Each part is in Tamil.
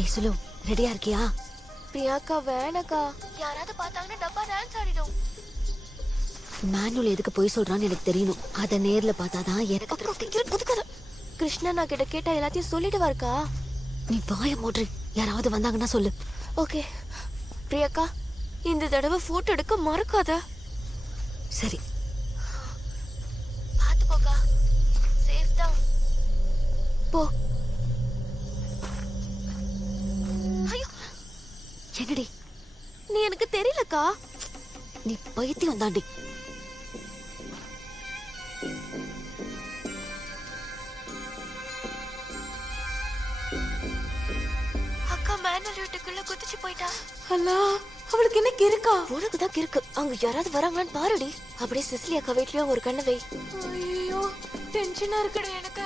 ஏய் சுலு, ரெடியா இருக்கியா? பிரியாக்கா வேணக்கா, யாராவது பார்த்தாங்கன்னா டப்பா டான்ஸ் ஆடிடும். மேனுவல் எதுக்கு போய் சொல்றான்னு எனக்கு தெரியணும். அத நேர்ல பார்த்தாதான் எனக்கு திருப்தி. கிருஷ்ணா கிட்ட கேட்டா எல்லாத்தையும் சொல்லிடுவாருக்கா. நீ வாய மூடு. யாராவது வந்தாங்கன்னா சொல்லு. ஓகே பிரியாக்கா, இந்த தடவை போட்டோ எடுக்க மறக்காத. சரி. பாத்து போக்கா, சேஃப் தான். போ. ஐயோ என்னடி? நீ எனக்கு தெரியலக்கா. நீ பைத்தியம் தாண்டி. அக்கா மேனுவல் வீட்டுக்குள்ள குதிச்சு போயிட்டா. அண்ணா, அவளுக்கு என்ன கிறுக்கா? உனக்கு தான் கிறுக்கு. அங்க யாராவது வராங்களான்னு பாருடி. அப்படியே சிசிலி அக்கா வீட்லயும் ஒரு கண்ணை வை. ஐயோ, டென்ஷனா இருக்குடா எனக்கு.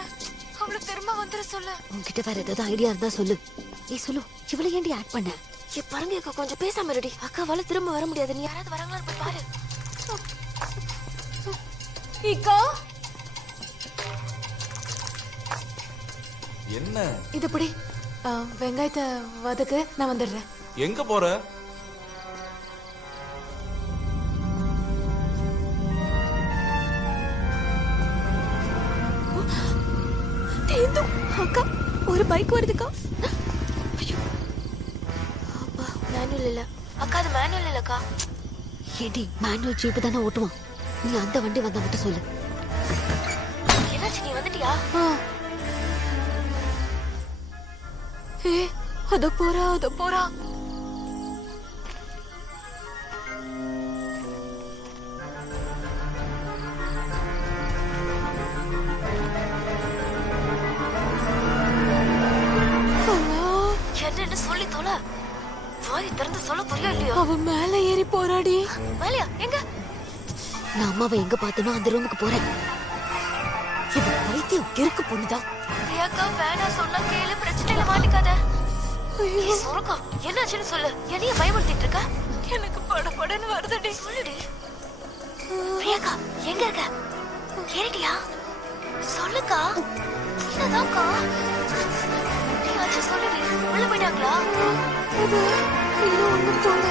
அவளை திரும்ப வந்துட சொல்லு. உன்கிட்ட வேற ஏதாவது ஐடியா இருந்தா சொல்லு. ஏய் சொல்லு, இவளை ஏண்டி ஆட் பண்ண? பாருங்க அக்கா, கொஞ்சம் பேசாம இருடி. அக்காவால திரும்ப வர முடியாது. நீ யாராவது வராங்களான்னு போய் பாரு. இக்கா, என்ன இது பிடி. வெங்காயத்தை வதக்கு, நான் வந்துடுறேன். எங்க போற? அக்கா, ஒரு பைக் வருதுக்கா. அப்பா, மேனுவல் இல்ல அக்கா. அது மேனுவல் இல்லக்கா. ஏண்டி, மேனுவல் ஜீப் தானே ஓட்டுவான். நீ அந்த வண்டி வந்தா மட்டும் சொல்லு. என்னாச்சு, நீ வந்துட்டியா? அதோ போறா, அதோ போறா. என்னன்னு சொல்லி தொலை. வாய் திறந்து சொல்ல புரியா இல்லையா? அவ மேல ஏறி போறாடி. மேலையா? எங்க? நான் அம்மாவை எங்க பார்த்தனோ அந்த ரூமுக்கு போறேன். இது பைத்தியம் கிறுக்கு பொண்ணுதான். பிரியாக்கா, வேணா சொன்னா கேளு, பிரச்சனையில மாட்டிக்காத. சொருக்கா, என்னாச்சுன்னு சொல்லு. என்னைய பயமுறுத்திட்டு இருக்க? எனக்கு படபடன்னு வருதுடி. சொல்லுடி. பிரியாக்கா, எங்க இருக்க? கேட்டியா? சொல்லுக்கா. என்னதான்க்கா? நீ ஆச்சு சொல்லுடி. உள்ள போயிட்டாங்களா? இன்னும் ஒண்ணும் போல.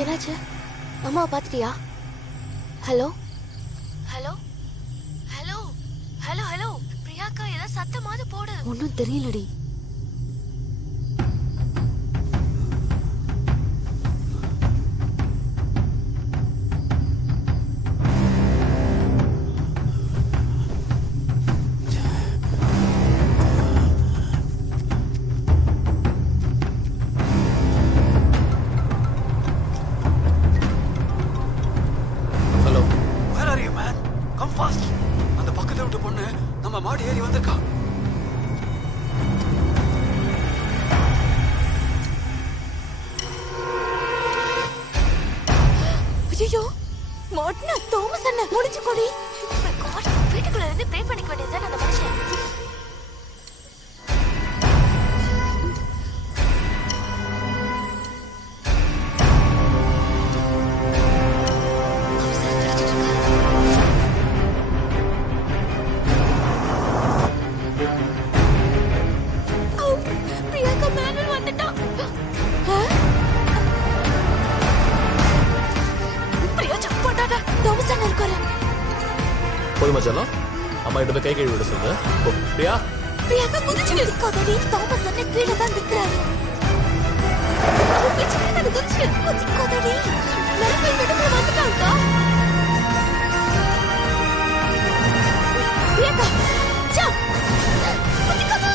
என்னாச்சு? அம்மாவை பாத்துட்டியா? Hello hello hello hello hello பிரியாக்கா, ஏதாவது சத்தமாவது போடு. ஒன்னும் தெரியலடி. அந்த பக்கத்துல விட்டு பொண்ணு நம்ம மாடி ஏறி வந்திருக்கா. ஐயோ, மாட்டினா தோமஸ் அண்ணா முடிச்சு கொடி. வீட்டுக்குள்ள இருந்து ப்ரே பண்ணிக்க வேண்டியதுதான் அந்த மனுஷன். பிரியாக்கா, மேனுவல் வந்துட்டான். பிரியா, செக் பண்ணாத. தோமஸ் அண்ணா இருக்காரு. போய் மச்சான், அம்மா கிட்ட கை கழுவி விட சொல்லு. பிரியா, பிரியாக்கா குதிச்சு நிற்காதடி. தோமஸ் அண்ணா கீழே தான் நிற்கிறாரு. குதிச்சு குதிக்காதடி. நெருப்பு நடுப்புல வந்துட்டாங்கக்கா. பிரியாக்கா, ஜம்ப். குதிக்காதா.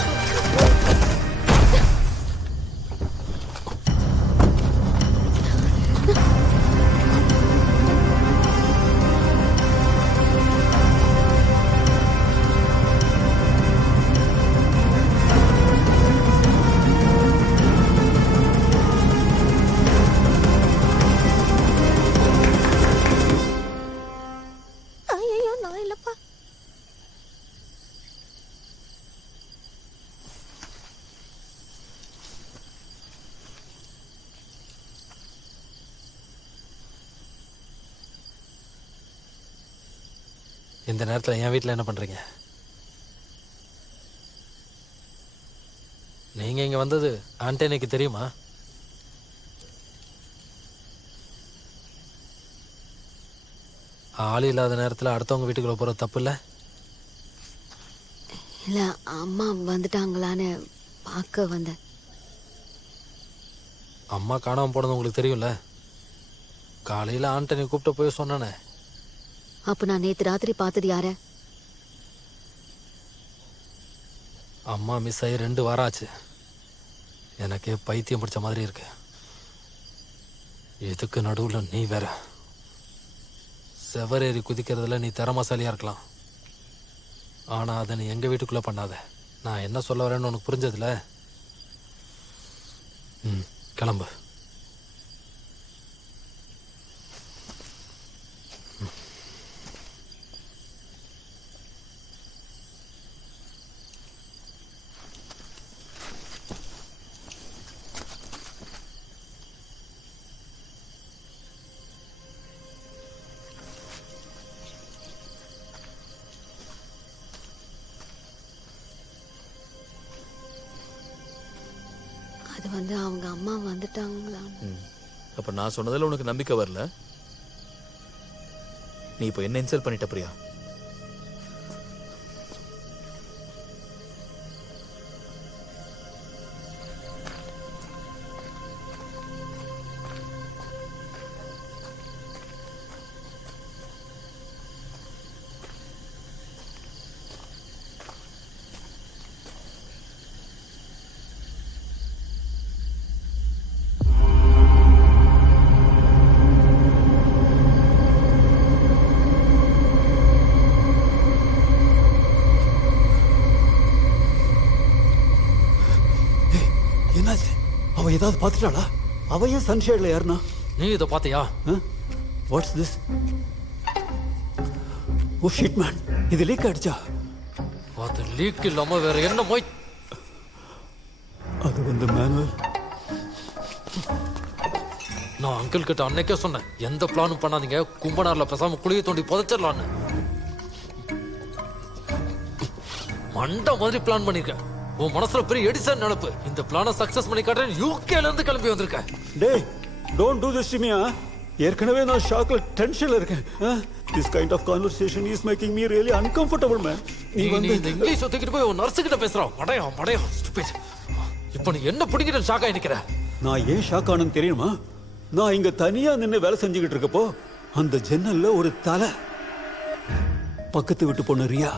இந்த நேரத்தில் என் வீட்டில் என்ன பண்ணுறீங்க? நீங்கள் இங்கே வந்தது ஆண்டனிக்கு தெரியுமா? ஆள் இல்லாத நேரத்தில் அடுத்தவங்க வீட்டுக்குள்ள போகிறது தப்பு இல்லை? இல்ல அம்மா வந்துட்டாங்களான்னு பார்க்க வந்தேன். அம்மா காணாமல் போனது உங்களுக்கு தெரியும்ல. காலையில் ஆண்டனி கூப்பிட்டு போய் சொன்னானே. அப்ப நான் நேத்து ராத்திரி பார்த்தது யார? அம்மா மிஸ் ஆகி 2 வாரம் ஆச்சு. எனக்கே பைத்தியம் பிடிச்ச மாதிரி இருக்கு. இதுக்கு நடுவில் நீ வேற. செவரேறி குதிக்கிறதுல நீ திறமசாலியா இருக்கலாம். ஆனா அதை நீ எங்க வீட்டுக்குள்ள பண்ணாத. நான் என்ன சொல்ல வரேன்னு உனக்கு புரிஞ்சதுல? கிளம்பு. அது வந்து அவங்க அம்மா வந்துட்டாங்களா? அப்ப நான் சொன்னதுல உனக்கு நம்பிக்கை வரல? நீ இப்போ என்ன இன்சல்ட் பண்ணிட்ட பிரியா? அவ ஏதாவது பார்த்துட்டாளா? அவ ஏன் சன்ஷேட்ல ஏறினா? நீ இதை பார்த்தியா? Watts this? Oh shit man, இது லீக் ஆயிடுச்சா? அது லீக் இல்லாம வேற என்ன போய்? அது வந்து மேனுவல். நான் அங்கிள் கிட்ட அன்னைக்கே சொன்னேன், எந்த பிளானும் பண்ணாதீங்க, கும்பனார்ல பேசாம குழியை தோண்டி புதைச்சிடலான்னு. மண்ட மாதிரி பிளான் பண்ணிருக்கேன். உன் மனசுல பெரிய எடிசன் நினைப்பு. இந்த பிளானை சக்சஸ் பண்ணி காட்டுறேன். யூகேல இருந்து கிளம்பி வந்திருக்கேன். டேய், don't to this to me. ஏற்கனவே நான் ஷாக்ல டென்ஷன்ல இருக்கேன். This kind of conversation is making me really uncomfortable, man. நீ வந்து இந்த இங்கிலீஷ் ஒத்துக்கிட்டு போய் உன் நர்ஸ் கிட்ட பேசுறான். மடையா ஸ்டூபிட். இப்போ நீ என்ன பிடிக்கிற ஷாக் ஆகி நிக்கிற? நான் ஏன் ஷாக் ஆனேன்னு தெரியுமா? நான் இங்க தனியா நின்னு வேலை செஞ்சுக்கிட்டு இருக்கப்போ அந்த ஜன்னல்ல ஒரு தலை. பக்கத்து வீட்டு பொண்ணு ரியா.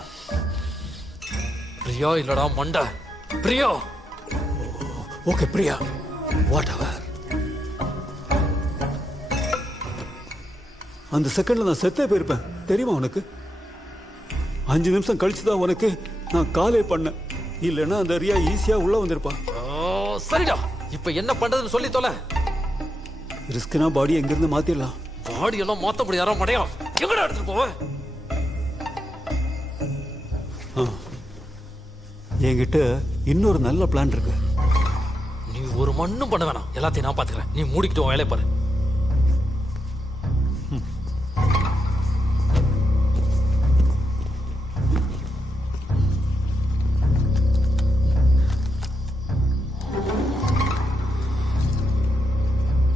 பிரியா இல்லடா மண்ட, Priya. Okay Priya, what ever. அந்த செகண்ட்ல நான் செத்தே போயிருப்பேன் தெரியுமா உனக்கு? 5 நிமிஷம் கழிச்சுதான் உனக்கு நான் காலே பண்ணேன். இல்லைன்னா அந்த ரியா ஈஸியா உள்ள வந்திருப்பான். சரிடா, இப்ப என்ன பண்றதுன்னு சொல்லி தொலை. ரிஸ்க்னா பாடி எங்க இருந்து மாத்திடலாம். பாடி எல்லாம் மாத்த முடியாதா? மடையா, எங்கடா எடுத்துட்டு போவ? என்கிட்ட இன்னொரு நல்ல பிளான் இருக்கு. நீ ஒரு மண்ணும் பண்ண வேணாம், எல்லாத்தையும் நான் பாத்துக்கிறேன். நீ மூடிக்கிட்டு வேலையை பாரு.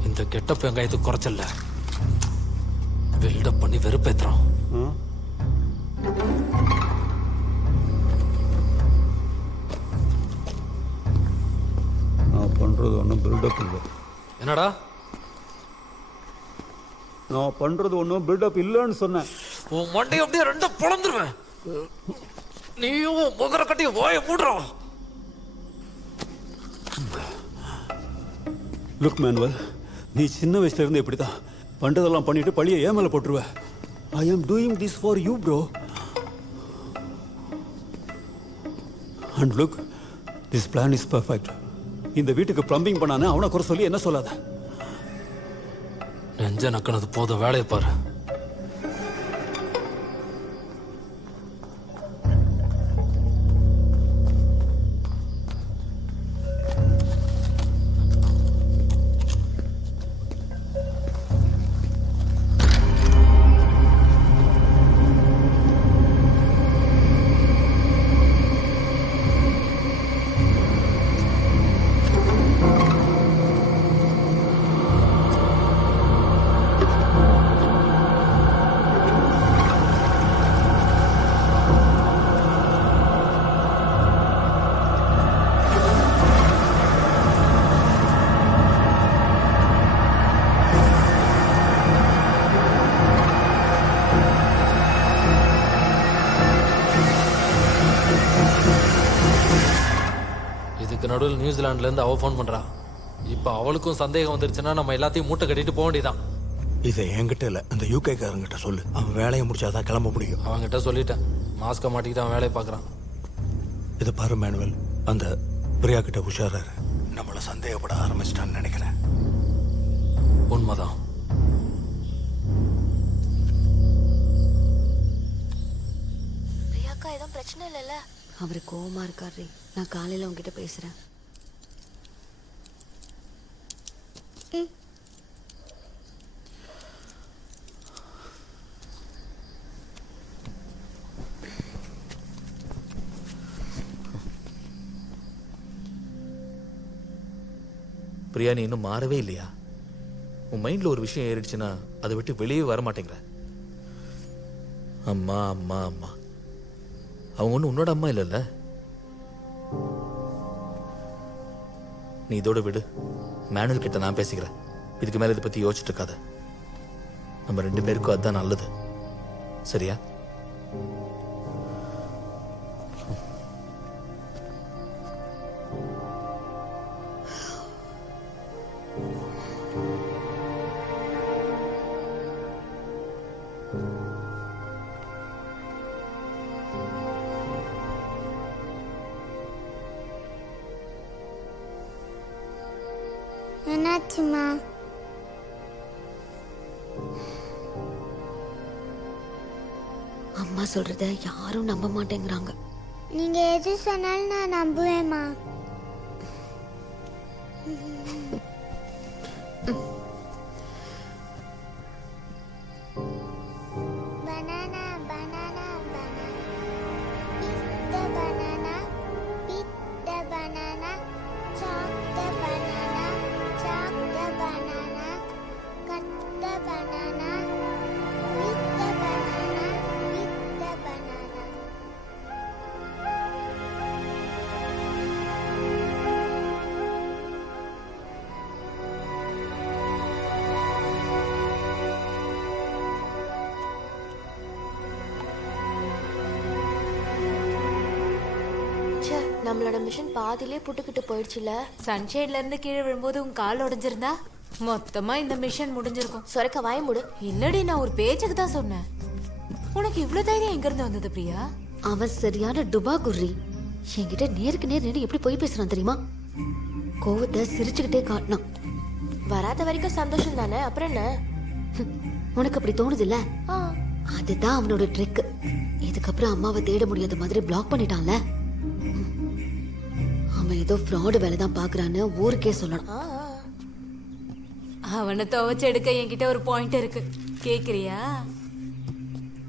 இந்த கெட்டப் வெங்காயத்துக்கு குறைச்சல்ல, பில்டப் பண்ணி வெறுப்பேத்துறான். நான் பண்றது ஒன்றும் பில்டப் இல்லை. என்னடா? நான் பண்றது ஒன்றும் பில்டப் இல்லைன்னு சொன்னேன். உன் மண்டையை அப்படியே 2 பொளந்துருவேன். நீயும் முகர கட்டி வாயை மூடுறான். லுக் மேனுவல், நீ சின்ன வயசுல இருந்து இப்படிதான் பண்றதெல்லாம் பண்ணிட்டு பழிய ஏமேல போட்டுருவ. I am doing this for you bro. And look, this plan is perfect. இந்த வீட்டுக்கு பிளம்பிங் பண்ணானே அவனை குறை சொல்லி என்ன சொல்லாத. நெஞ்ச நக்கினது போதும், வேலையை பாரு. இதுக்கு நடுவில் நியூசிலாந்துல இருந்து அவ ஃபோன் பண்றா. இப்ப அவளுக்கும் சந்தேகம் வந்துருச்சுன்னா நம்ம எல்லாத்தையும் மூட்டை கட்டிட்டு போக வேண்டியதான். இதை என்கிட்ட இல்ல, அந்த யூகே காரங்கிட்ட சொல்லு. அவன் வேலையை முடிச்சாதான் கிளம்ப முடியும். அவன்கிட்ட சொல்லிட்டேன். மாஸ்க மாட்டிக்கிட்டு அவன் வேலையை பார்க்கறான். இது பாரு மேனுவல், அந்த பிரியா கிட்ட உஷாராரு. நம்மள சந்தேகப்பட ஆரம்பிச்சிட்டான்னு நினைக்கிறேன். உண்மைதான். பிரியாக்கா எதுவும் பிரச்சனை இல்லைல்ல? அவரு கோவமா இருக்காரு. நான் காலையில உங்ககிட்ட பேசுறேன். பிரியா, நீ இன்னும் மாறவே இல்லையா? உன் மைண்ட்ல ஒரு விஷயம் ஏறிடுச்சுன்னா அதை விட்டு வெளியே வர மாட்டேங்கிற. அம்மா அம்மா அம்மா, அவங்க ஒன்றும் உன்னோட அம்மா இல்லைல்ல. நீ இதோட விடு. மேனுவல் கிட்ட நான் பேசிக்கிறேன். இதுக்கு மேல இதை பத்தி யோசிச்சுட்டு இருக்காத. நம்ம 2 பேருக்கும் அதுதான் நல்லது. சரியா? என்னாச்சுமா? அம்மா சொல்றத யாரும் நம்ப மாட்டேங்கிறாங்க. நீங்க எது சொன்னாலும் நான் நம்புவேம்மா. banana banana banana eat the banana, pick the banana, chop the banana, chop the banana, cut the banana, eat the banana, eat the banana. ச்சே, நம்மளோட மிஷன் பாதியிலே புட்டுக்கிட்டு போயிடுச்சுல. சன்ஷேட்ல இருந்து கீழே விழும்போது உன் கால் உடைஞ்சிருந்தா மொத்தமா இந்த மிஷன் முடிஞ்சிருக்கும். சொரக்க வாய மூடு. இல்லடி, நான் ஒரு பேச்சுக்கு தான் சொன்னேன். உனக்கு இவ்வளவு தைரியம் எங்க இருந்து வந்தது பிரியா? அவன் சரியான டுபா குர்ரி. என்கிட்ட நேருக்கு நேர் நின்று எப்படி போய் பேசுறான் தெரியுமா? கோவத்தை சிரிச்சுக்கிட்டே காட்டினான். வராத வரைக்கும் சந்தோஷம் தானே, அப்புறம் என்ன? உனக்கு அப்படி தோணுது இல்ல? ஆ, அதுதான் அவனோட ட்ரிக். இதுக்கப்புறம் அம்மாவை தேட முடியாத மாதிரி பிளாக் பண்ணிட்டான்ல. அவன் ஏதோ ஃப்ராடு வேலை தான் பாக்குறான்னு ஊருக்கே சொல்லணும். ஆ, ஆ. அவனை துவைச்சு எடுக்க என்கிட்ட ஒரு பாயிண்ட் இருக்கு, கேக்குறியா?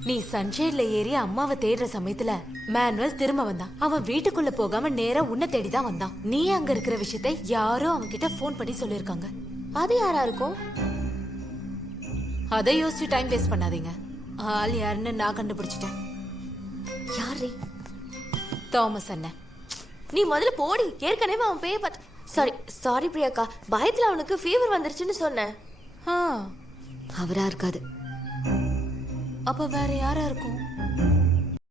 நீ சன்ஷேட்ல ஏறி அம்மாவை தேடுற சமயத்துல மேனுவல் திரும்ப வந்தான். அவன் வீட்டுக்குள்ள போகாம நேரா உன்னை தேடிதான் வந்தான். நீ அங்க இருக்கிற விஷயத்தை யாரோ அவன் கிட்ட போன் பண்ணி சொல்லிருக்காங்க. அது யாரா இருக்கும்? அதை யோசிச்சு டைம் வேஸ்ட் பண்ணாதீங்க. ஆள் யாருன்னு நான் கண்டுபிடிச்சிட்டேன். யாரு? தாமஸ் அண்ணன். நீ முதல்ல போடி. ஏற்கனவே அவன் பேய பார்த்து. சாரி பிரியாக்கா, பயத்துல அவனுக்கு ஃபீவர் வந்துருச்சுன்னு சொன்னேன். ஆ, அவரா இருக்காது. அப்ப வேற யாரா இருக்கும்?